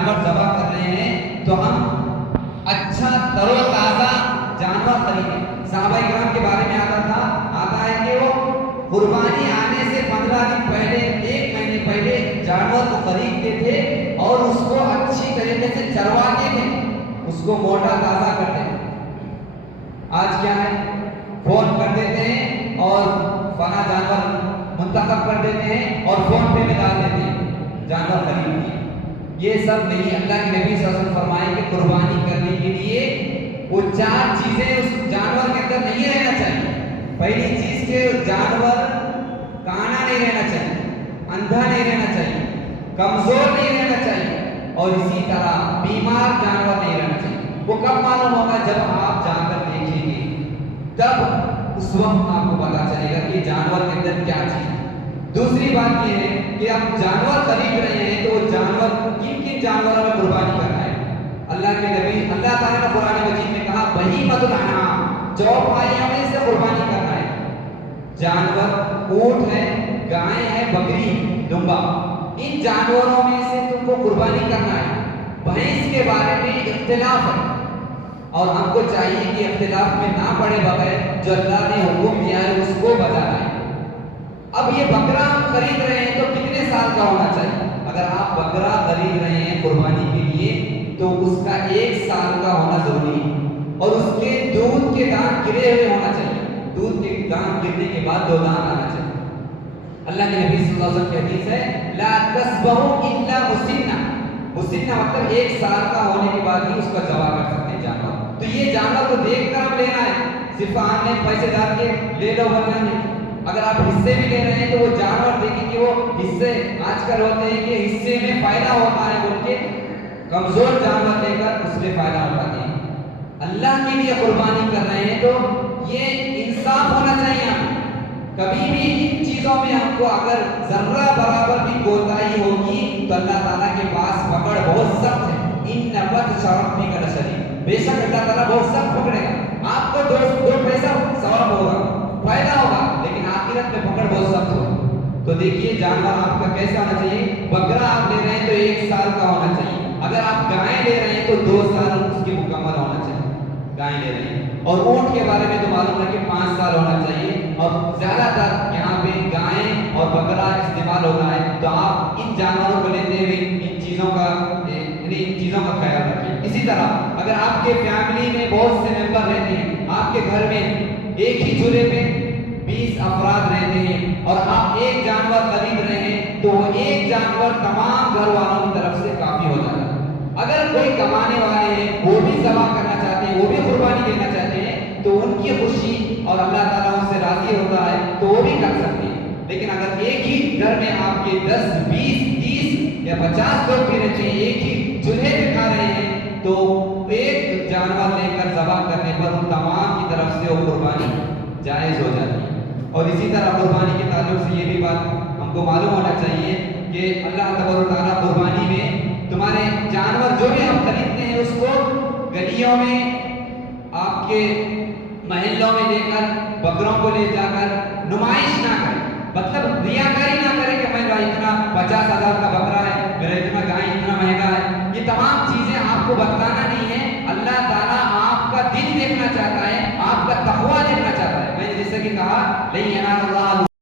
جانور ذبح کر رہے ہیں تو ہم اچھا تر و تازہ جانور خریدیں. صحابہ کرام کے بارے میں آتا ہے کہ وہ قربانی آنے سے 15 دن پہلے 1 مہینے پہلے جانور کو خریدتے تھے اور اس کو اچھی طریقے سے چرواتے تھے, اس کو موٹا تازہ کرتے تھے. آج کیا ہے, فون کر دیتے ہیں اور فلاں جانور منتخب کر دیتے ہیں اور فون پے میں ڈال دیتے ہیں جانور خرید کے. یہ سب نہیں. اللہ کے نبی صلی اللہ علیہ وسلم فرمائے کہ قربانی کرنے کے لیے وہ 4 چیزیں اس جانور کے اندر نہیں رہنا چاہیے. پہلی چیز کہ جانور کانا نہیں رہنا چاہیے, اندھا نہیں رہنا چاہیے, کمزور نہیں رہنا چاہیے, اور اسی طرح بیمار جانور نہیں رہنا چاہیے. وہ کب معلوم ہوگا, جب آپ جا کر دیکھیں گے, تب اس وقت آپ کو پتا چلے گا کہ جانور کے اندر کیا چیز ہے. دوسری بات یہ ہے کہ آپ جانور خرید رہے ہیں تو وہ جانور کن کن جانوروں میں قربانی کرنا ہے. اللہ کے نبی اللہ تعالیٰ نے قرآن مجید میں کہا بہیمۃ الانعام, چوپائیوں میں سے قربانی کرنا ہے. جانور اونٹ ہے, گائے ہے, بکری, دمبا, ان جانوروں میں سے تم کو قربانی کرنا ہے. بھینس کے بارے میں اختلاف ہے اور ہم کو چاہیے کہ اختلاف میں نہ پڑے بغیر جو اللہ نے حکم دیا ہے اس کو بتانا ہے. اب یہ بکرا ہم خرید رہے ہیں تو کتنے سال کا ہونا چاہیے؟ اگر آپ بکرا خرید رہے ہیں قربانی کے لیے تو اس کا 1 سال کا ہونا ضروری ہے, اور اس کے دودھ کے دان گرے ہوئے ہونا چاہیے. دودھ کے دان گرنے کے بعد 2 دان آنا چاہیے. اللہ کے نبی صلی اللہ علیہ وسلم کی حدیث ہے لا تذبحوا الا مسنہ. مسنہ مطلب 1 سال کا ہونے کے بعد ہی اس کا ذبح کر سکتے ہیں جانور. تو یہ جانور کو دیکھ کر ہم لینا ہے, صرف آنے پیسے ڈال کے لے لو ورنہ نہیں. اگر آپ حصے بھی لے رہے ہیں تو وہ جانور دیکھیں کہ وہ حصے آج کل ہوتے ہیں کہ حصے میں فائدہ ہوتا ہے بول کے کمزور جانور لے کر اس میں فائدہ اٹھاتے ہیں. اللہ کے لیے قربانی کر رہے ہیں تو یہ انصاف ہونا چاہیے. ہم کبھی بھی ان چیزوں میں ہم کو اگر ذرہ برابر بھی کوتاہی ہوگی تو اللہ تعالیٰ کے پاس پکڑ بہت سخت ہے. ان بطش ربک لشدید, بے شک اللہ تعالیٰ بہت سخت پکڑے گا. آپ کو 2 پیسہ ثواب ہوگا, فائدہ ہوگا, لیکن آخرت میں پکڑ بہت سخت ہوگا. تو دیکھیے جانور آپ کا کیسا ہونا چاہیے. بکرا آپ لے رہے ہیں تو 1 سال کا ہونا چاہیے. اگر آپ گائے لے رہے ہیں تو 2 سال اس کے مکمل ہونا چاہیے. گائے لے رہے ہیں, اور اونٹ کے بارے میں تو معلوم ہے کہ 5 سال ہونا چاہیے. اور زیادہ تر یہاں پہ گائے اور بکرا استعمال ہوتا ہے. تو آپ ان جانوروں کو لیتے ہوئے ان چیزوں کا خیال رکھیں. اسی طرح اگر آپ کے فیملی میں بہت سے ممبر رہتے ہیں, آپ کے گھر میں ایک ہی چولہے پہ 20 افراد رہتے ہیں اور آپ 1 جانور خرید رہے ہیں تو وہ 1 جانور تمام گھر والوں کی طرف سے کافی ہو جاتا ہے. اگر کوئی کمانے والے ہیں وہ بھی ذبح کرنا چاہتے ہیں, وہ بھی قربانی دینا چاہتے ہیں تو ان کی خوشی اور اللہ تعالیٰ ان سے راضی ہوتا ہے تو وہ بھی کر سکتے ہیں. لیکن اگر ایک ہی گھر میں آپ کے 10 20 30 یا 50 لوگ بھی رہتے ہیں, ایک ہی چولہے پہ کھا رہے ہیں, تو 1 جانور لے کر ذبح کرنے پر ان تمام کی طرف سے وہ قربانی جائز ہو جاتی ہے. اور اسی طرح قربانی کے تعلق سے یہ بھی بات ہم کو معلوم ہونا چاہیے کہ اللہ تبارک و تعالیٰ قربانی میں تمہارے جانور جو بھی آپ خریدتے ہیں اس کو گلیوں میں, آپ کے محلوں میں لے کر بکروں کو لے جا کر نمائش نہ کریں. مطلب ریاکاری نہ کریں کہ میرا اتنا 50,000 کا بکرا ہے, میرا اتنا گائے اتنا مہنگا ہے. یہ تمام چیزیں آپ کو بتانا نہیں ہے. اللہ تعالیٰ آپ کا دل دیکھنا چاہتا ہے, آپ کا تقویٰ دیکھنا چاہتا ہے. میں نے جیسے کہ کہا نہیں اللہ